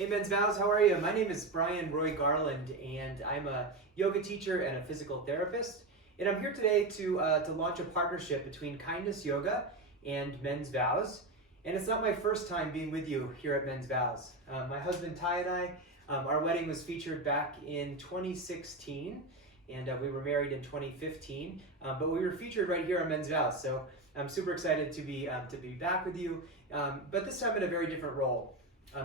Hey Men's Vows, how are you? My name is Roy-Garland, and I'm a yoga teacher and a physical therapist. And I'm here today to launch a partnership between Kindness Yoga and Men's Vows. And it's not my first time being with you here at Men's Vows. My husband Ty and I, our wedding was featured back in 2016, and we were married in 2015. But we were featured right here on Men's Vows, so I'm super excited to be back with you. But this time in a very different role.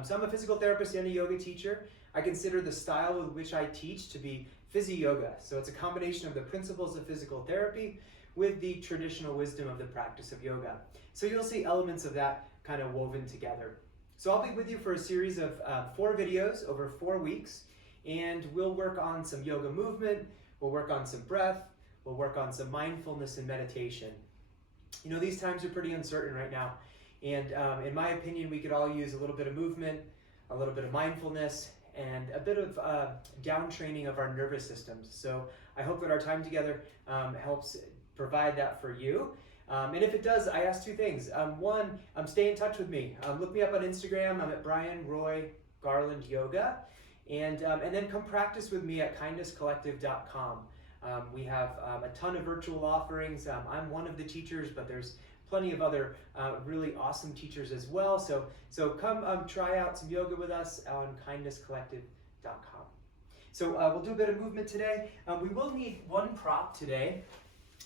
So I'm a physical therapist and a yoga teacher. I consider the style with which I teach to be physio yoga. So it's a combination of the principles of physical therapy with the traditional wisdom of the practice of yoga. So you'll see elements of that kind of woven together. So I'll be with you for a series of 4 videos over 4 weeks, and we'll work on some yoga movement, we'll work on some breath, we'll work on some mindfulness and meditation. You know, these times are pretty uncertain right now. And in my opinion, we could all use a little bit of movement, a little bit of mindfulness, and a bit of down training of our nervous systems. So I hope that our time together helps provide that for you. And if it does, I ask 2 things. One, stay in touch with me. Look me up on Instagram. I'm at Brian Roy Garland Yoga. And then come practice with me at kindnesscollective.com. We have a ton of virtual offerings. I'm one of the teachers, but there's plenty of other really awesome teachers as well. So come try out some yoga with us on kindnesscollective.com. So we'll do a bit of movement today. We will need one prop today,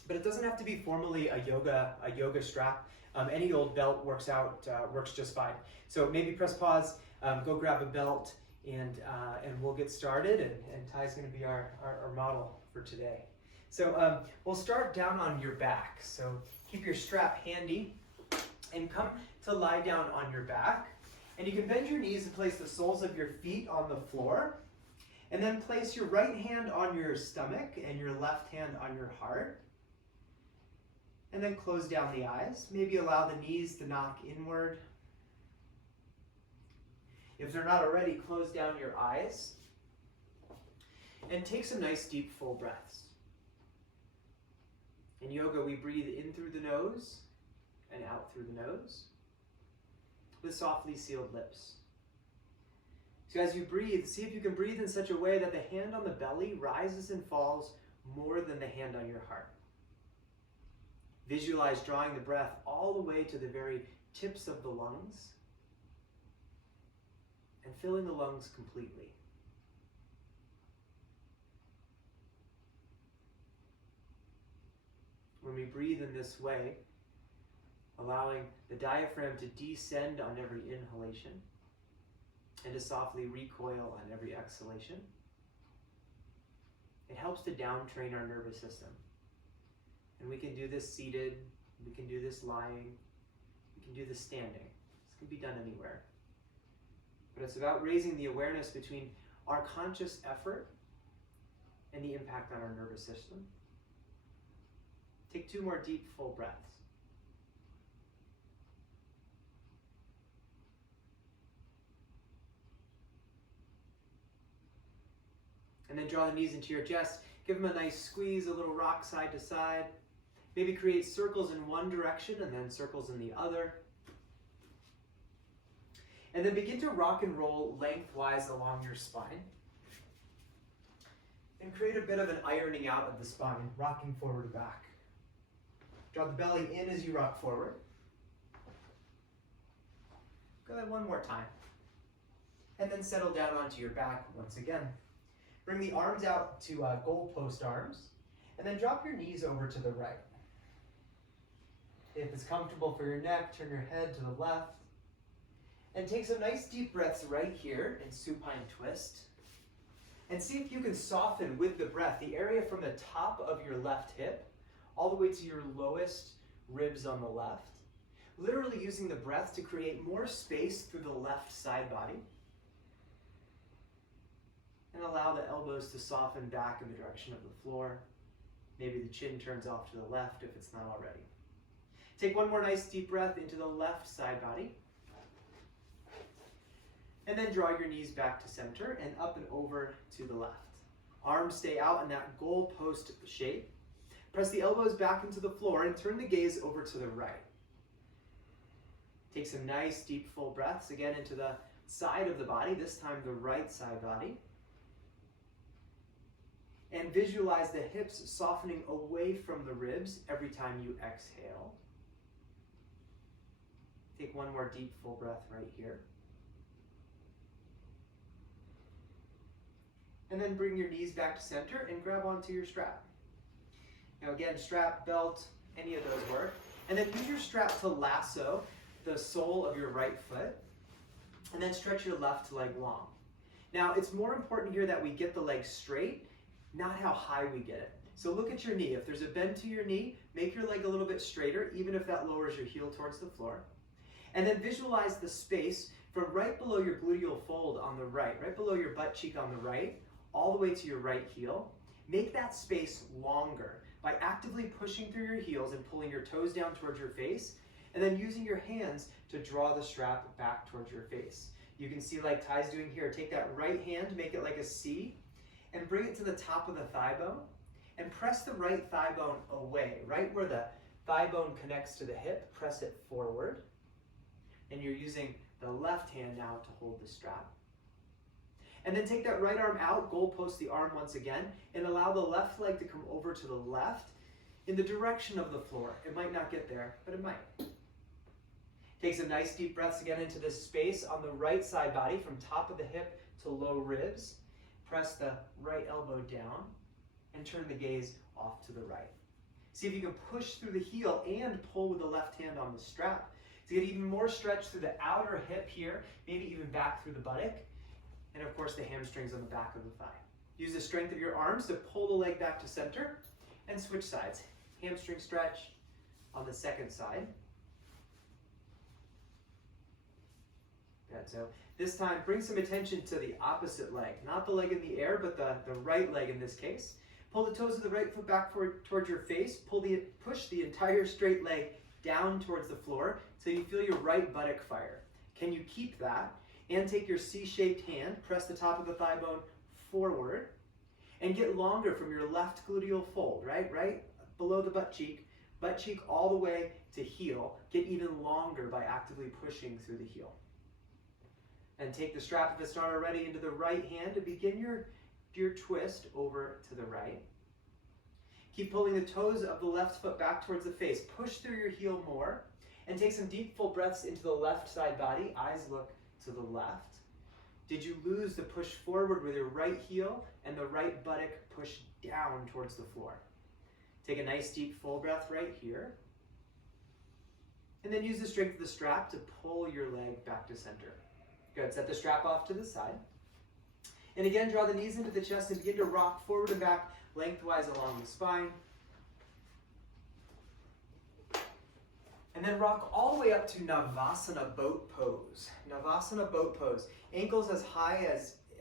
but it doesn't have to be formally a yoga strap. Any old belt works just fine. So maybe press pause, go grab a belt, and we'll get started. And Ty's going to be our model for today. So we'll start down on your back. So keep your strap handy and come to lie down on your back. And you can bend your knees and place the soles of your feet on the floor. And then place your right hand on your stomach and your left hand on your heart. And then close down the eyes. Maybe allow the knees to knock inward. If they're not already, close down your eyes. And take some nice deep full breaths. In yoga, we breathe in through the nose and out through the nose with softly sealed lips. So as you breathe, see if you can breathe in such a way that the hand on the belly rises and falls more than the hand on your heart. Visualize drawing the breath all the way to the very tips of the lungs and filling the lungs completely. When we breathe in this way, allowing the diaphragm to descend on every inhalation and to softly recoil on every exhalation, it helps to down-train our nervous system. And we can do this seated, we can do this lying, we can do this standing. This can be done anywhere. But it's about raising the awareness between our conscious effort and the impact on our nervous system. Take 2 more deep, full breaths. And then draw the knees into your chest. Give them a nice squeeze, a little rock side to side. Maybe create circles in one direction and then circles in the other. And then begin to rock and roll lengthwise along your spine. And create a bit of an ironing out of the spine, rocking forward and back. Draw the belly in as you rock forward. Go ahead one more time. And then settle down onto your back once again. Bring the arms out to goalpost arms. And then drop your knees over to the right. If it's comfortable for your neck, turn your head to the left. And take some nice deep breaths right here in supine twist. And see if you can soften with the breath the area from the top of your left hip all the way to your lowest ribs on the left. Literally using the breath to create more space through the left side body. And allow the elbows to soften back in the direction of the floor. Maybe the chin turns off to the left if it's not already. Take 1 more nice deep breath into the left side body. And then draw your knees back to center and up and over to the left. Arms stay out in that goalpost shape. Press the elbows back into the floor and turn the gaze over to the right. Take some nice deep full breaths again into the side of the body, this time the right side body. And visualize the hips softening away from the ribs every time you exhale. Take one more deep, full breath right here. And then bring your knees back to center and grab onto your strap. Now again, strap, belt, any of those work. And then use your strap to lasso the sole of your right foot. And then stretch your left leg long. Now it's more important here that we get the leg straight, not how high we get it. So look at your knee. If there's a bend to your knee, make your leg a little bit straighter, even if that lowers your heel towards the floor. And then visualize the space from right below your gluteal fold on the right below your butt cheek on the right, all the way to your right heel. Make that space longer by actively pushing through your heels and pulling your toes down towards your face, and then using your hands to draw the strap back towards your face. You can see like Ty's doing here, take that right hand, make it like a C, and bring it to the top of the thigh bone, and press the right thigh bone away, right where the thigh bone connects to the hip, press it forward. And you're using the left hand now to hold the strap. And then take that right arm out, goalpost the arm once again, and allow the left leg to come over to the left in the direction of the floor. It might not get there, but it might. Take some nice deep breaths again into this space on the right side body from top of the hip to low ribs. Press the right elbow down and turn the gaze off to the right. See if you can push through the heel and pull with the left hand on the strap to get even more stretch through the outer hip here, maybe even back through the buttock, and of course the hamstrings on the back of the thigh. Use the strength of your arms to pull the leg back to center and switch sides. Hamstring stretch on the second side. Good, so this time bring some attention to the opposite leg, not the leg in the air, but the right leg in this case. Pull the toes of the right foot back towards your face, push the entire straight leg down towards the floor so you feel your right buttock fire. Can you keep that? And take your C-shaped hand, press the top of the thigh bone forward, and get longer from your left gluteal fold, right below the butt cheek all the way to heel. Get even longer by actively pushing through the heel. And take the strap, if it's not already, into the right hand to begin your twist over to the right. Keep pulling the toes of the left foot back towards the face. Push through your heel more, and take some deep full breaths into the left side body. Eyes look to the left. Did you lose the push forward with your right heel and the right buttock push down towards the floor? Take a nice deep full breath right here. And then use the strength of the strap to pull your leg back to center. Good, set the strap off to the side. And again, draw the knees into the chest and begin to rock forward and back lengthwise along the spine. And then rock all the way up to Navasana boat pose. Navasana boat pose. Ankles as high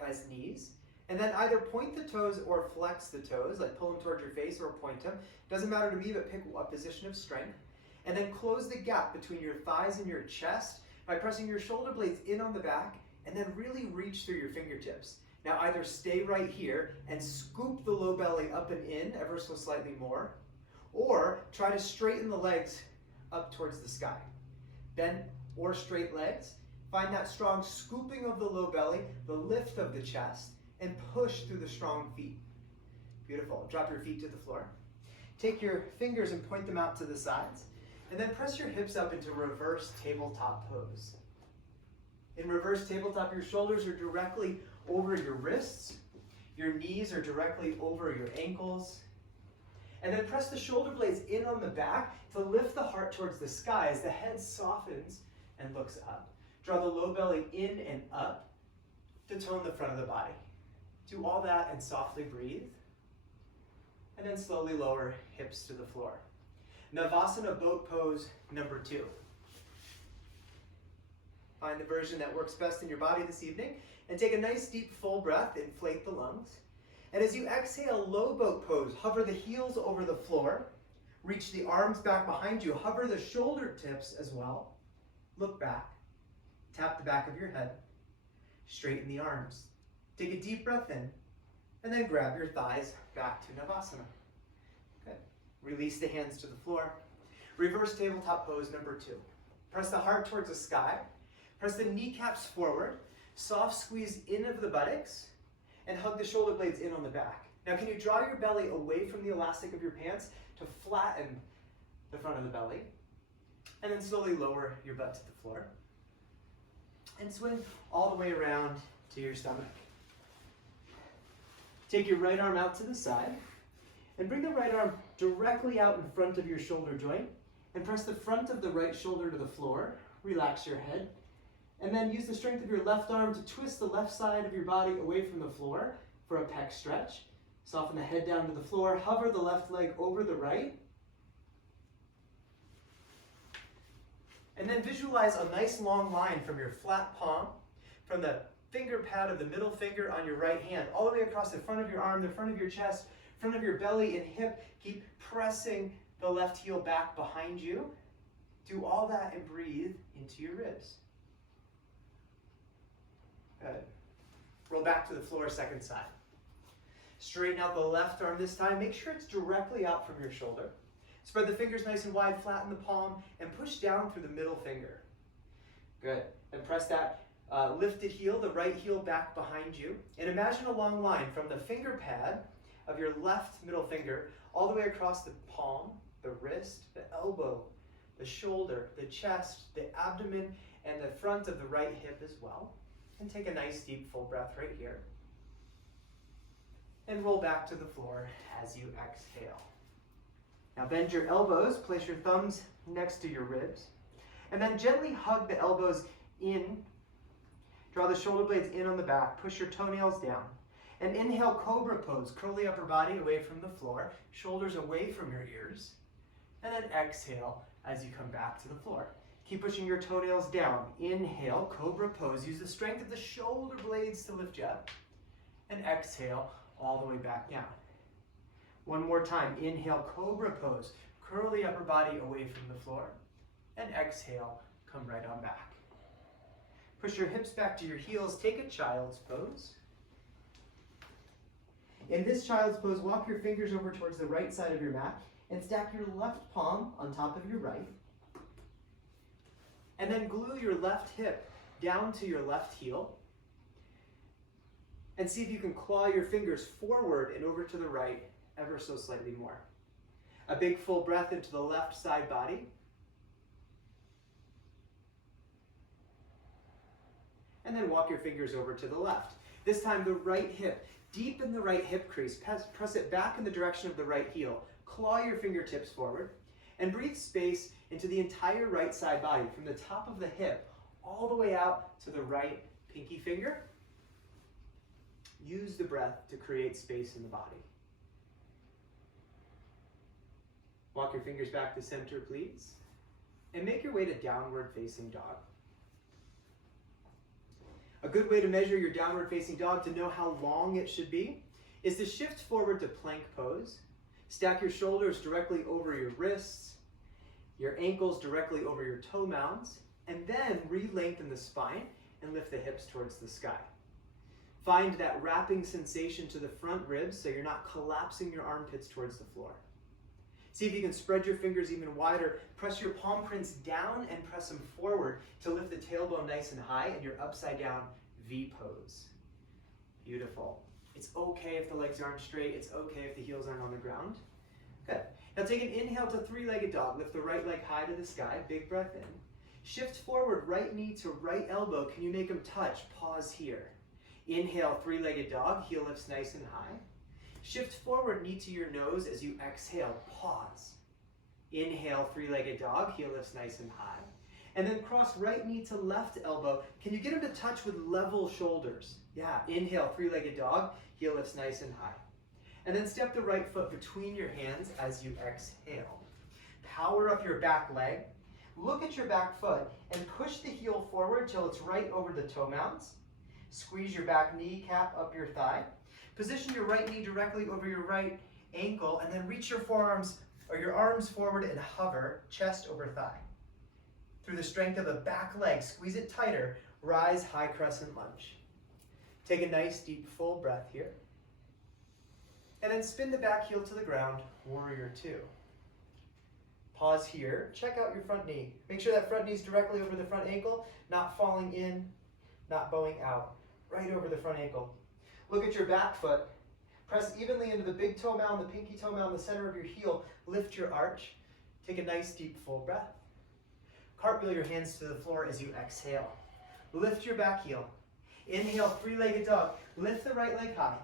as knees. And then either point the toes or flex the toes, like pull them towards your face or point them. Doesn't matter to me, but pick a position of strength. And then close the gap between your thighs and your chest by pressing your shoulder blades in on the back, and then really reach through your fingertips. Now either stay right here and scoop the low belly up and in ever so slightly more, or try to straighten the legs up towards the sky. Bent or straight legs. Find that strong scooping of the low belly, the lift of the chest, and push through the strong feet. Beautiful. Drop your feet to the floor. Take your fingers and point them out to the sides, and then press your hips up into reverse tabletop pose. In reverse tabletop, your shoulders are directly over your wrists, your knees are directly over your ankles, and then press the shoulder blades in on the back to lift the heart towards the sky as the head softens and looks up. Draw the low belly in and up to tone the front of the body. Do all that and softly breathe, and then slowly lower hips to the floor. Navasana boat pose number 2. Find the version that works best in your body this evening, and take a nice deep full breath, inflate the lungs. And as you exhale, low boat pose, hover the heels over the floor, reach the arms back behind you, hover the shoulder tips as well, look back, tap the back of your head, straighten the arms, take a deep breath in, and then grab your thighs back to Navasana. Good. Release the hands to the floor. Reverse tabletop pose number 2. Press the heart towards the sky, press the kneecaps forward, Soft squeeze in of the buttocks and hug the shoulder blades in on the back. Now can you draw your belly away from the elastic of your pants to flatten the front of the belly? And then slowly lower your butt to the floor. And swing all the way around to your stomach. Take your right arm out to the side and bring the right arm directly out in front of your shoulder joint and press the front of the right shoulder to the floor. Relax your head. And then use the strength of your left arm to twist the left side of your body away from the floor for a pec stretch. Soften the head down to the floor. Hover the left leg over the right. And then visualize a nice long line from your flat palm, from the finger pad of the middle finger on your right hand, all the way across the front of your arm, the front of your chest, front of your belly and hip. Keep pressing the left heel back behind you. Do all that and breathe into your ribs. Good. Roll back to the floor, second side. Straighten out the left arm this time. Make sure it's directly out from your shoulder. Spread the fingers nice and wide, flatten the palm, and push down through the middle finger. Good. And press that lifted heel, the right heel back behind you. And imagine a long line from the finger pad of your left middle finger all the way across the palm, the wrist, the elbow, the shoulder, the chest, the abdomen, and the front of the right hip as well. And take a nice deep full breath right here. And roll back to the floor as you exhale. Now bend your elbows, place your thumbs next to your ribs, and then gently hug the elbows in. Draw the shoulder blades in on the back, push your toenails down. And inhale, cobra pose. Curl the upper body away from the floor, shoulders away from your ears. And then exhale as you come back to the floor. Keep pushing your toenails down. Inhale, cobra pose. Use the strength of the shoulder blades to lift you up. And exhale all the way back down. One more time. Inhale, cobra pose. Curl the upper body away from the floor. And exhale, come right on back. Push your hips back to your heels. Take a child's pose. In this child's pose, walk your fingers over towards the right side of your mat and stack your left palm on top of your right. And then glue your left hip down to your left heel. And see if you can claw your fingers forward and over to the right ever so slightly more. A big full breath into the left side body. And then walk your fingers over to the left. This time the right hip. Deepen the right hip crease. Press it back in the direction of the right heel. Claw your fingertips forward. And breathe space into the entire right side body, from the top of the hip all the way out to the right pinky finger. Use the breath to create space in the body. Walk your fingers back to center, please. And make your way to downward facing dog. A good way to measure your downward facing dog to know how long it should be is to shift forward to plank pose. Stack your shoulders directly over your wrists, your ankles directly over your toe mounds, and then re-lengthen the spine and lift the hips towards the sky. Find that wrapping sensation to the front ribs so you're not collapsing your armpits towards the floor. See if you can spread your fingers even wider. Press your palm prints down and press them forward to lift the tailbone nice and high in your upside down V pose. Beautiful. It's okay if the legs aren't straight. It's okay if the heels aren't on the ground. Good. Now take an inhale to three-legged dog. Lift the right leg high to the sky. Big breath in. Shift forward, right knee to right elbow. Can you make them touch? Pause here. Inhale, three-legged dog. Heel lifts nice and high. Shift forward, knee to your nose as you exhale. Pause. Inhale, three-legged dog. Heel lifts nice and high. And then cross right knee to left elbow. Can you get them to touch with level shoulders? Yeah. Inhale, three-legged dog. Heel lifts nice and high. And then step the right foot between your hands as you exhale. Power up your back leg. Look at your back foot and push the heel forward till it's right over the toe mounts. Squeeze your back kneecap up your thigh. Position your right knee directly over your right ankle and then reach your forearms or your arms forward and hover chest over thigh. Through the strength of the back leg, squeeze it tighter. Rise, high crescent lunge. Take a nice deep full breath here. And then spin the back heel to the ground, warrior two. Pause here, check out your front knee. Make sure that front knee is directly over the front ankle, not falling in not bowing out, right over the front ankle. Look at your back foot. Press evenly into the big toe mound, the pinky toe mound, the center of your heel. Lift your arch. Take a nice deep full breath. Cartwheel your hands to the floor as you exhale. Lift your back heel. Inhale, three-legged dog. Lift the right leg high.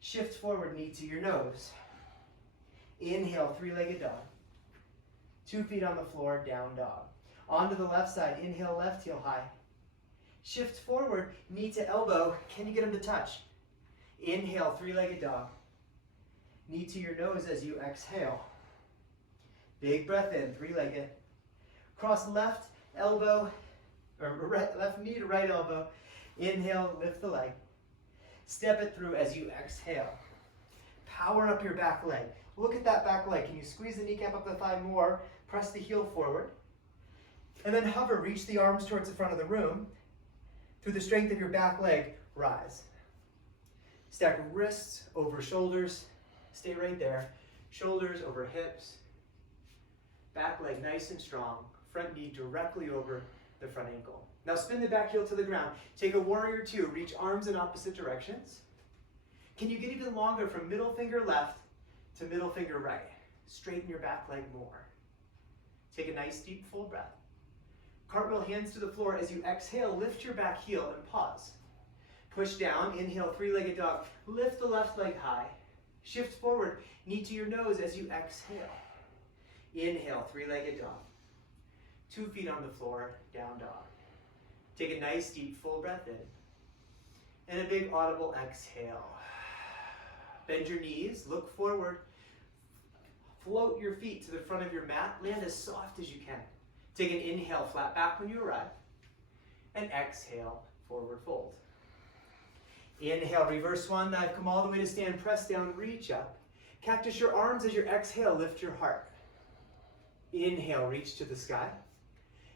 Shift forward, knee to your nose. Inhale, three-legged dog. 2 feet on the floor, down dog. Onto the left side, inhale, left heel high. Shift forward, knee to elbow. Can you get them to touch? Inhale, three-legged dog. Knee to your nose as you exhale. Big breath in, three-legged. Cross left elbow, or left knee to right elbow. Inhale, lift the leg. Step it through as you exhale. Power up your back leg. Look at that back leg. Can you squeeze the kneecap up the thigh more? Press the heel forward. And then hover, reach the arms towards the front of the room. Through the strength of your back leg, rise. Stack wrists over shoulders. Stay right there. Shoulders over hips. Back leg nice and strong. Front knee directly over the front ankle. Now spin the back heel to the ground. Take a warrior two. Reach arms in opposite directions. Can you get even longer from middle finger left to middle finger right? Straighten your back leg more. Take a nice deep full breath. Cartwheel hands to the floor as you exhale. Lift your back heel and pause. Push down. Inhale, three-legged dog. Lift the left leg high. Shift forward. Knee to your nose as you exhale. Inhale, three-legged dog. 2 feet on the floor, down dog. Take a nice deep full breath in. And a big audible exhale. Bend your knees, look forward. Float your feet to the front of your mat. Land as soft as you can. Take an inhale, flat back when you arrive. And exhale, forward fold. Inhale, reverse swan dive. Come all the way to stand, press down, reach up. Cactus your arms as you exhale, lift your heart. Inhale, reach to the sky.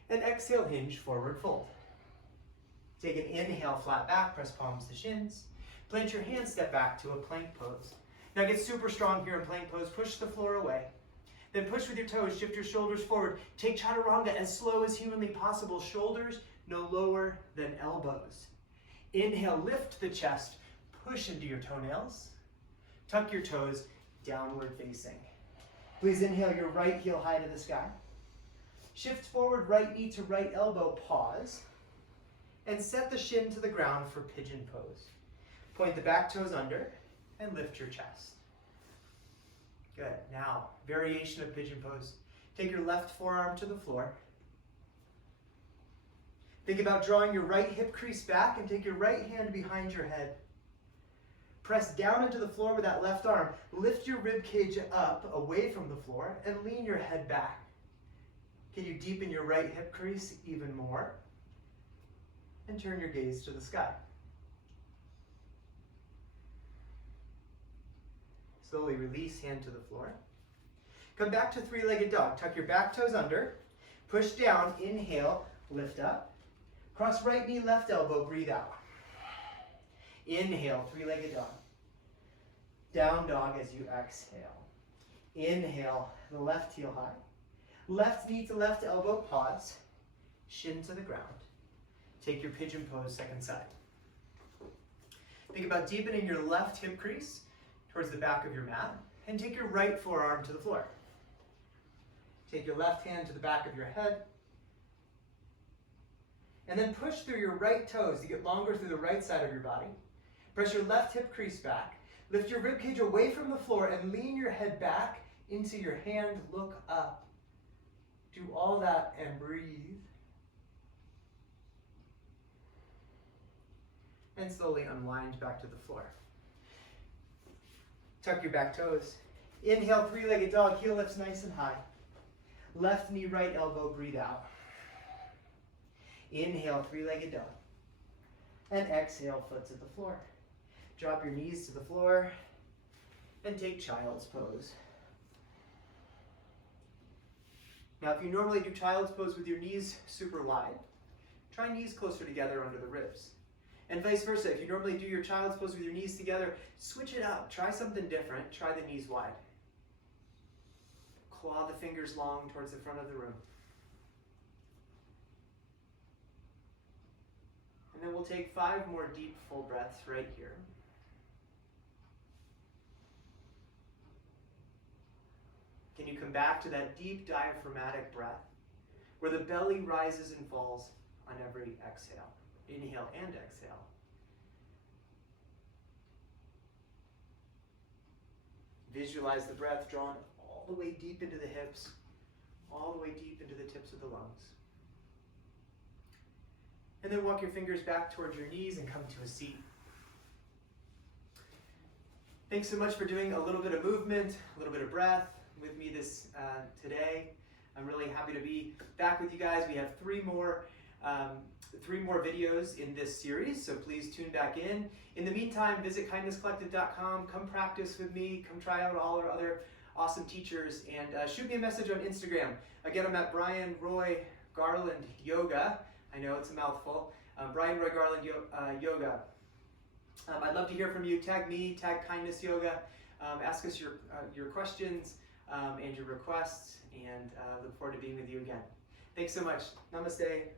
And exhale, hinge, forward fold. Take an inhale, flat back, press palms to shins. Plant your hands, step back to a plank pose. Now get super strong here in plank pose. Push the floor away. Then push with your toes, shift your shoulders forward. Take chaturanga as slow as humanly possible. Shoulders no lower than elbows. Inhale, lift the chest, push into your toenails. Tuck your toes, downward facing. Please inhale your right heel high to the sky. Shift forward, right knee to right elbow, pause. And set the shin to the ground for pigeon pose. Point the back toes under and lift your chest. Good. Now, variation of pigeon pose. Take your left forearm to the floor. Think about drawing your right hip crease back and take your right hand behind your head. Press down into the floor with that left arm. Lift your rib cage up away from the floor and lean your head back. Can you deepen your right hip crease even more? And turn your gaze to the sky. Slowly release, hand to the floor. Come back to three-legged dog. Tuck your back toes under. Push down, inhale, lift up. Cross right knee, left elbow, breathe out. Inhale, three-legged dog. Down dog as you exhale. Inhale, the left heel high. Left knee to left elbow, pause. Shin to the ground. Take your pigeon pose, second side. Think about deepening your left hip crease towards the back of your mat, and take your right forearm to the floor. Take your left hand to the back of your head, and then push through your right toes to get longer through the right side of your body. Press your left hip crease back. Lift your ribcage away from the floor and lean your head back into your hand. Look up. Do all that and breathe. And slowly unwind back to the floor. Tuck your back toes. Inhale, three-legged dog, heel lifts nice and high. Left knee, right elbow, breathe out. Inhale, three-legged dog. And exhale, foot to the floor. Drop your knees to the floor and take child's pose. Now, if you normally do child's pose with your knees super wide, try knees closer together under the ribs. And vice versa, if you normally do your child's pose with your knees together, switch it up. Try something different. Try the knees wide. Claw the fingers long towards the front of the room. And then we'll take 5 more deep, full breaths right here. Can you come back to that deep diaphragmatic breath where the belly rises and falls on every exhale? Inhale and exhale. Visualize the breath drawn all the way deep into the hips, all the way deep into the tips of the lungs. And then walk your fingers back towards your knees and come to a seat. Thanks so much for doing a little bit of movement, a little bit of breath with me today. I'm really happy to be back with you guys. We have 3 more videos in this series, so please tune back in. In the meantime, visit kindnesscollective.com. Come practice with me. Come try out all our other awesome teachers, and shoot me a message on Instagram. Again, I'm at Brian Roy-Garland Yoga. I know it's a mouthful. Brian Roy-Garland Yoga. I'd love to hear from you. Tag me, tag Kindness Yoga. Ask us your questions and your requests, and look forward to being with you again. Thanks so much. Namaste.